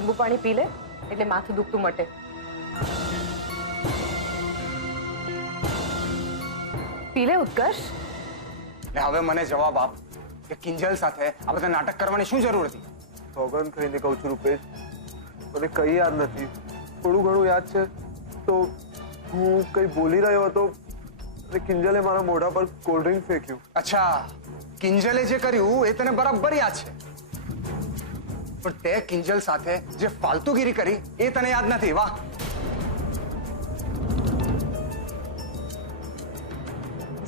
લીંબુ પાણી પી લે એટલે માથું દુખતું મટે. પી લે ઉત્કર્ષ. હવે મને જવાબ આપ કે કિંજલ સાથે આ બધા નાટક કરવાની શું જરૂર હતી? સોગંદ ખાઈને કહું છું રૂપેશ, મને કઈ યાદ નથી. થોડું ઘણું યાદ છે તો હું કઈ બોલી રહ્યો હતો અને કિંજલે મારા મોઢા પર કોલ્ડ ડ્રિંક ફેંક્યું. અચ્છા, કિંજલે જે કર્યું એ તને બરાબર યાદ છે, પણ તે કિંજલ સાથે જે ફાલતુગીરી કરી એ તને યાદ નથી. વાહ.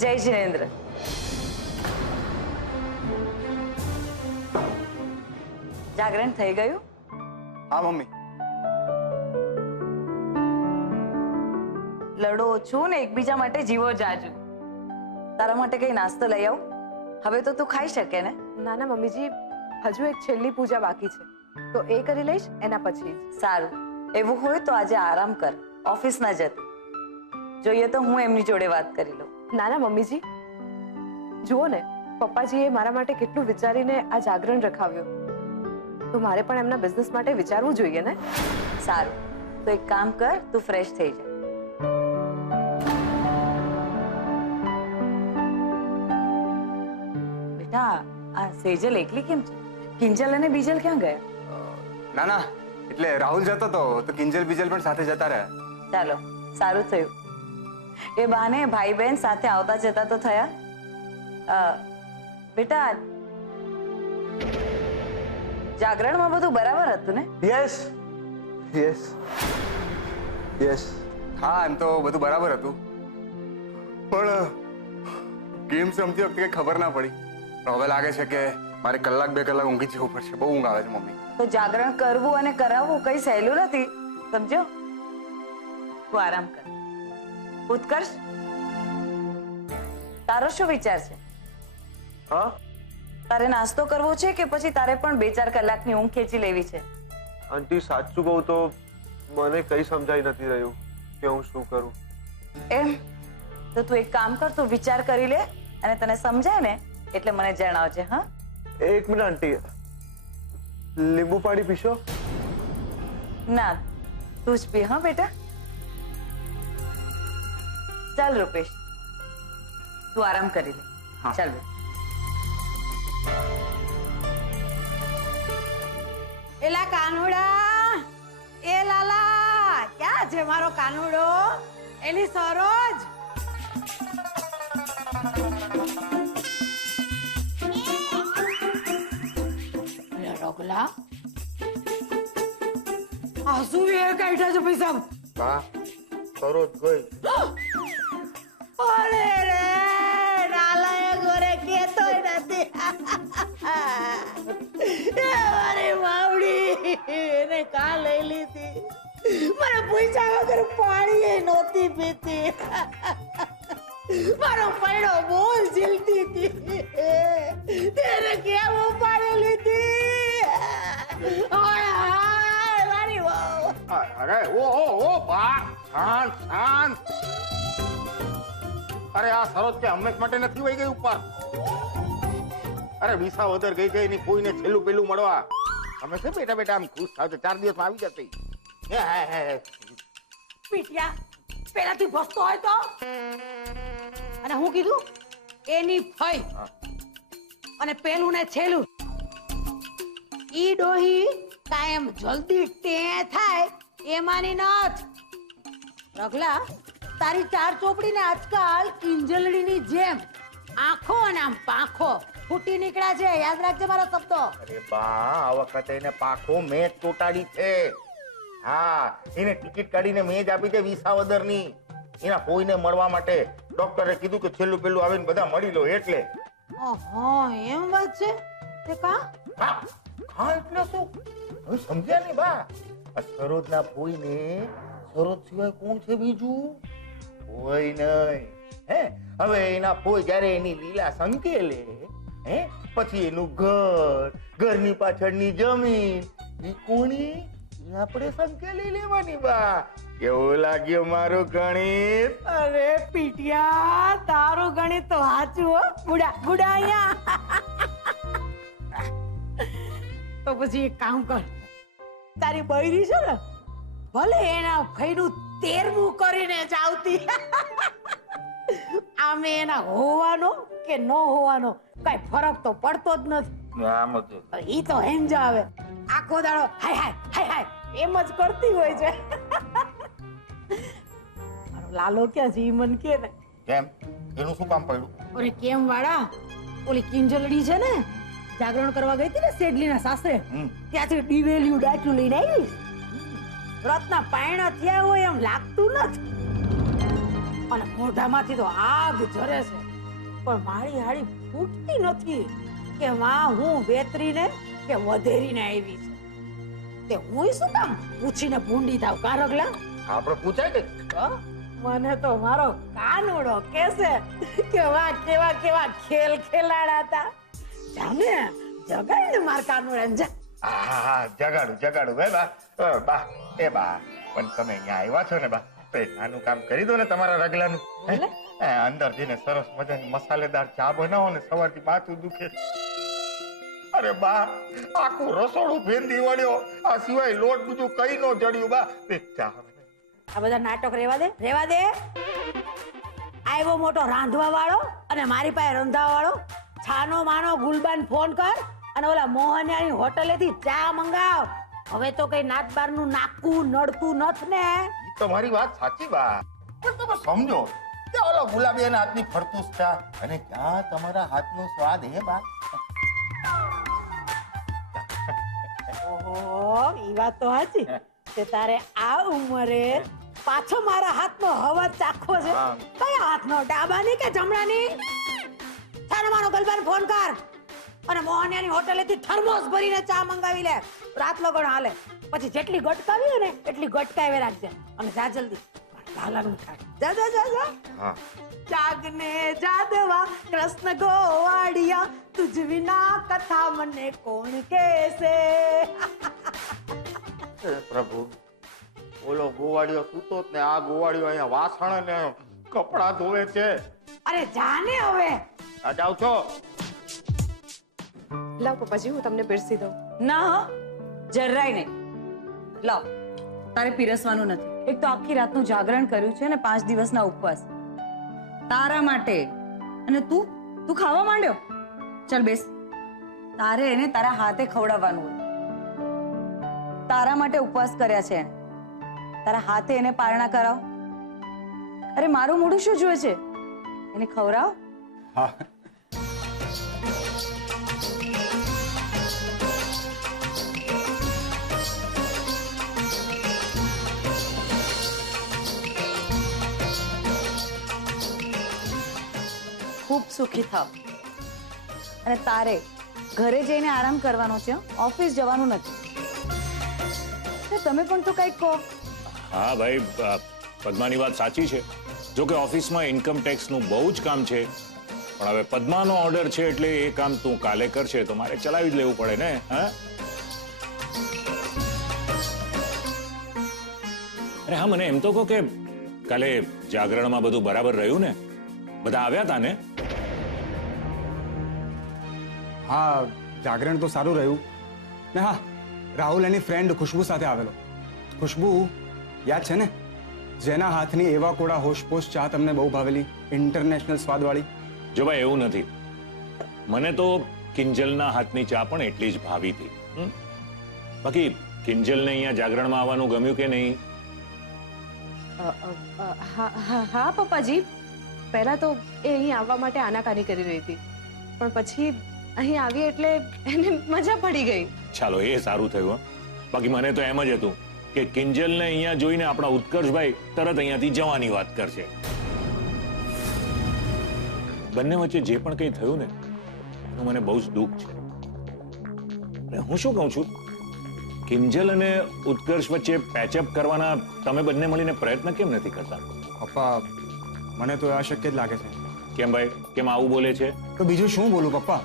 જય જિનેન્દ્ર. જાગરણ થઈ ગયું? હા મમ્મી. લડો ઓછું ને એકબીજા માટે જીવો જાજુ. તારા માટે કઈ નાસ્તો લઈ આવું? હવે તો તું ખાઈ શકે ને? ના ના મમ્મીજી, હજુ એક છેલ્લી પૂજા બાકી છે તો એ કરી લઈશ એના પછી. સારું, એવું હોય તો આજે આરામ કર, ઓફિસ ના જતી. જોઈએ તો હું એમની જોડે વાત કરી લઉં. ના ના મમ્મીજી, જુઓ ને પપ્પાજીએ મારા માટે કેટલું વિચારીને આ જાગરણ રખાવ્યો, તો મારે પણ એમના બિઝનેસ માટે વિચારવું જોઈએ ને. સારું, તો એક કામ કર, તું ફ્રેશ થઈ જા. બેટા, આ સેજલ એકલી કેમ છે? કિંજલ અને બીજલ ક્યાં ગયા? ના ના, એટલે રાહુલ જતો તો કિંજલ બીજલ પણ સાથે જતા રહ્યા. ચાલો, સારું થયું. એ બાને ભાઈ બહેન સાથે આવતા જતા તો થયા. બેટા, જાગરણમાં બધું બરાબર હતું ને? Yes yes yes. હા, એમ તો બધું બરાબર હતું, પણ ગેમ રમતી વખતે કઈ ખબર ના પડી. પણ હવે લાગે છે કે મારે કલાક 2 કલાક ઊંઘી જવું પડશે. બહુ ઊંઘ આવે છે મમ્મી. તો જાગરણ કરવું અને કરાવવું કઈ સહેલું નથી, સમજો. તું આરામ કર. ઉત્કર્ષ, તારો શું વિચાર છે? હા, તારે નાસ્તો કરવો છે કે પછી તારે પણ 2-4 કલાકની ઊંઘ ખેંચી લેવી છે? આંટી સાચું કહું તો મને કઈ સમજાઈ નથી રહ્યું કે હું શું કરું. એમ તો તું એક કામ કર, તું વિચાર કરી લે અને તને સમજાય ને એટલે મને જણાવજે. હા, એક મિનિટ આંટી, લીંબુ પાણી પીશો? ના, તું જ પી. હા બેટા, ચાલ રૂપેશ, તું આરામ કરી લે. ચાલ બેટા. એલા કાનુડા, એ લાલા, ક્યાં છે મારો કાનુડો? એલી સરોજ. રોગલા આસુ એ કાઢ્યા છે પૈસા. હા, સરોજ ગઈ. અરે રે, નાલાયક ગોરે કેતોય નથી. એ મારી માવડી, એને કા લઈ લીધી? મને પૂછ્યા વગર પાણી નહોતી પીતી. મારો પૈડો બોલ ઝીલતી હતી, તેને કેમ ઉપાડી લીધી? હાય હાય મારી વાવ. અરે ઓ બા, શાંત શાંત. અરે આ સરોજ તે હંમેશ માટે નથી વહી ગઈ ઉપર. અરે વિસાવદર ગઈ ગઈ ની કોઈને છેલ્લું પેલું મળવા. અમે છે બેટા બેટા આમ ખુશ થાવ તો 4 દિવસમાં આવી જતી. પીટિયા પેલાથી ભસતો હોય તો. અને હું કીધું એની ફઈ અને પેલું ને છેલ્લું. ઈ ડોહી કાયમ જલ્દી ટે થાય એમાંની નથ. રગલા, તારી 4 ચોપડી ને આજકાલ કિંજલડીની જેમ આંખો અને આમ પાંખો ફૂટી નીકળ્યા છે. યાદ રાખજે મારા શબ્દો. અરે બા, આ વખતે એને પાખો મેં ચોટાડી છે. હા, એને ટિકિટ કાઢીને મેં જ આપી છે વિસાવદરની. એના કોઈને મળવા માટે ડોક્ટરે કીધું કે છેલ્લું પેલું આવીને બધા મળી લો એટલે. ઓહો, એમ વાત છે? તે કા? હા હા, એટલે શું? હવે સમજ્યા નહીં બા. આ સરોજના ફોઈને સરોજ સિવાય કોણ છે બીજું? કોઈ નહીં. હે, હવે એના ફોઈ જ્યારે એની લીલા સંકેલે, હે, પછી એનું ઘર, ઘરની પાછળની જમીન, ઈ કોની? આપણે સંકેલી લેવાની બા. કેવું લાગ્યું મારું ગણિત? અરે પીટિયા, તારું ગણિત તો સાચું હો. ગુડા ગુડા અહીંયા. તો પછી એક કામ કર, તારી બૈરી છે ને ભલે એના ફઈનું 13મું કરીને જ આવતી આમે એના હોવાનો કે ન હોવાનો કઈ ફરક તો પડતો જ નથી. આમ જ ઈ તો એમ જ આવે આખો દાડો હાય હાય હાય હાય એમ જ કરતી હોય છે. મારો લાલો ક્યાં છે ઈ મન કે ને. કેમ એનું શું કામ પડ્યું? અરે કેમ વાળા ઓલી કિંજલડી છે ને જાગરણ કરવા ગઈ હતી ને શેડલીના સાસરે ત્યાંથી ડીવેલિયું ડાચું લઈને આવી. વ્રતના પાયણા થયા હોય એમ લાગતું નથી અને મોઢામાંથી તો આગ ઝરે છે પણ મારી હાડી ફૂટતી નથી કે માં હું વેતરીને કે વધેરીને આવી છે. તે હું શું કામ પૂછીને ભૂંડી થાવ કારગલા? આપણે પૂછાય કે મને તો મારો કાનોડો કેસે કે વાહ કેવા કેવા ખેલ ખેલાડા હતા. જાને જગાડ માર કાનોડાને જા. હા જગાડું હે બા. બા એ બા પણ તમે અહીંયા આવ્યા છો ને બા તો એક નાનું કામ કરી દો ને તમારા રગલાનું. અંદર જઈને સરસ મજાની મસાલેદાર ચા બનાવો ને સવારથી માથું દુખે. અરે બા આખું રસોડું ભેંદી વળ્યો આ સિવાય લોટ બીજું કઈ નો જડ્યું બા. એક ચા આ બધા નાટક રેવા દે. આવ્યો મોટો રાંધવા વાળો અને મારી પાસે રંધાવા વાળો. છાનો માનો ગુલબાન ફોન કર અને ઓલા મોહનિયાની હોટલેથી ચા મંગાવ. હવે તો કઈ નાતબારનું નાકું નડતું નથ ને. ઈ તમારી વાત સાચી બા પણ તમે સમજો કે ઓલો ગુલાબીના હાથની ફરતુસ ચા અને ક્યાં તમારા હાથનો સ્વાદ હે બા. ઓહો ઈ વાત તો સાચી તે તારે આ ઉંમરે પાછો મારા હાથનો હવા ચાખવો છે. કયા હાથનો? ડાબાની કે જમણાની? છાનો માનો ગલબાને ફોન કર અને મોહનિયાની હોટેલેથી થર્મોસ ભરીને ચા મંગાવી લે. રાત લગણ હાલે પછી જેટલી ગટકાવી હોય ને એટલી ગટકાવી રાખજે અને જા જલ્દી. લાલાનું ખાય જા. હા જાગને જાદવા કૃષ્ણ ગોવાડિયા તુજ વિના કથા મને કોણ કહેશે. હે પ્રભુ ઓલો ગોવાળિયો સૂતો જ ને આ ગોવાળિયો અહીંયા વાસણ ને કપડા ધોવે છે. અરે જાને હવે. આ જાવ છો? લાવ પપ્પાજી હું તમને પીરસી દઉં. ના હો, જરાય નહીં. લાવ તારે પીરસવાનું નથી. એક તો આખી રાતનું જાગરણ કર્યું છે ને 5 દિવસના ઉપવાસ તારા માટે અને તું ખાવા માંડ્યો. ચલ બેસ. તારે એને તારા હાથે ખવડાવવાનું હોય. તારા માટે ઉપવાસ કર્યા છે એણે. તારા હાથે એને પારણા કરાવ. અરે મારું મોઢું શું જોવે છે? એને ખવડાવ. હા ખૂબ સુખી થાવ. અને તારે ઘરે જઈને આરામ કરવાનો છે, ઓફિસ જવાનું નથી. તમે પણ તો કંઈક કહો. હા ભાઈ પદ્માની વાત સાચી છે. જો કે ઓફિસમાં ઇન્કમ ટેક્સનું બહુ જ કામ છે પણ હવે પદ્માનો ઓર્ડર છે એટલે એ કામ તું કાલે કરશે તો મારે ચલાવી જ લેવું પડે ને. હા અરે હા મને એમ તો કહો કે કાલે જાગરણમાં બધું બરાબર રહ્યું ને? બધા આવ્યા હતા ને? હા જાગરણ તો સારું રહ્યું ને. હા રાહુલ એની ફ્રેન્ડ ખુશ્બુ સાથે આવેલો. ખુશ્બુ યાદ છે ને જેના હાથની એવા કોડા હોશપોશ ચા તમને બહુ ભાવેલી, ઇન્ટરનેશનલ સ્વાદવાળી. જો ભાઈ એવું નથી, મને તો કિંજલના હાથની ચા પણ એટલી જ ભાવી હતી. બાકી કિંજલને અહીંયા જાગરણમાં આવવાનું ગમ્યું કે નહીં? હા પપ્પાજી પહેલા તો એ અહીં આવવા માટે આનાકાની કરી રહી હતી પણ પછી અહીં આવી એટલે એને મજા પડી ગઈ. ચાલો એ સારું થયું. બાકી મને તો એમ જ હતું કે કિંજલને અહીંયા જોઈને આપણા ઉત્કર્ષભાઈ તરત અહીંયાથી જવાની વાત કરશે. બંને વચ્ચે જે પણ કંઈ થયું ને એનું મને બહુ જ દુઃખ છે. અને હું શું કહું છું, કિંજલ અને ઉત્કર્ષ વચ્ચે પેચઅપ કરવાના તમે બંને મળીને પ્રયત્ન કેમ નથી કરતા? પપ્પા મને તો અશક્ય જ લાગે છે. કેમ ભાઈ, કેમ આવું બોલે છે? તો બીજું શું બોલું પપ્પા,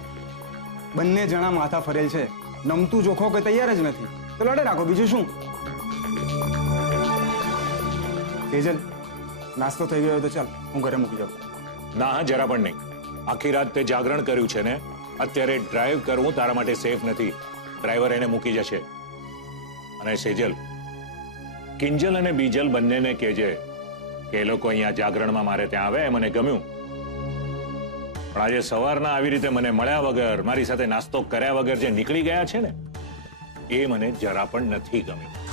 બંને જણા માથા ફરેલ છે, નમતું જોખો કે તૈયાર જ નથી તો લડે રાખો, બીજું શું. તેજલ નાસ્તો થઈ ગયો તો ચાલ હું ઘરે મૂકી જાઉં. ના હા જરા પણ નહીં. આખી રાત તે જાગરણ કર્યું છે ને, અત્યારે ડ્રાઈવ કરવું તારા માટે સેફ નથી. ડ્રાઈવર એને મૂકી જશે. અને સેજલ, કિંજલ અને બીજલ બંનેને કહેજે કે એ લોકો અહીંયા જાગરણમાં મારે ત્યાં આવે, મને ગમ્યું. પણ આજે સવારના આવી રીતે મને મળ્યા વગર, મારી સાથે નાસ્તો કર્યા વગર જે નીકળી ગયા છે ને, એ મને જરા પણ નથી ગમ્યું.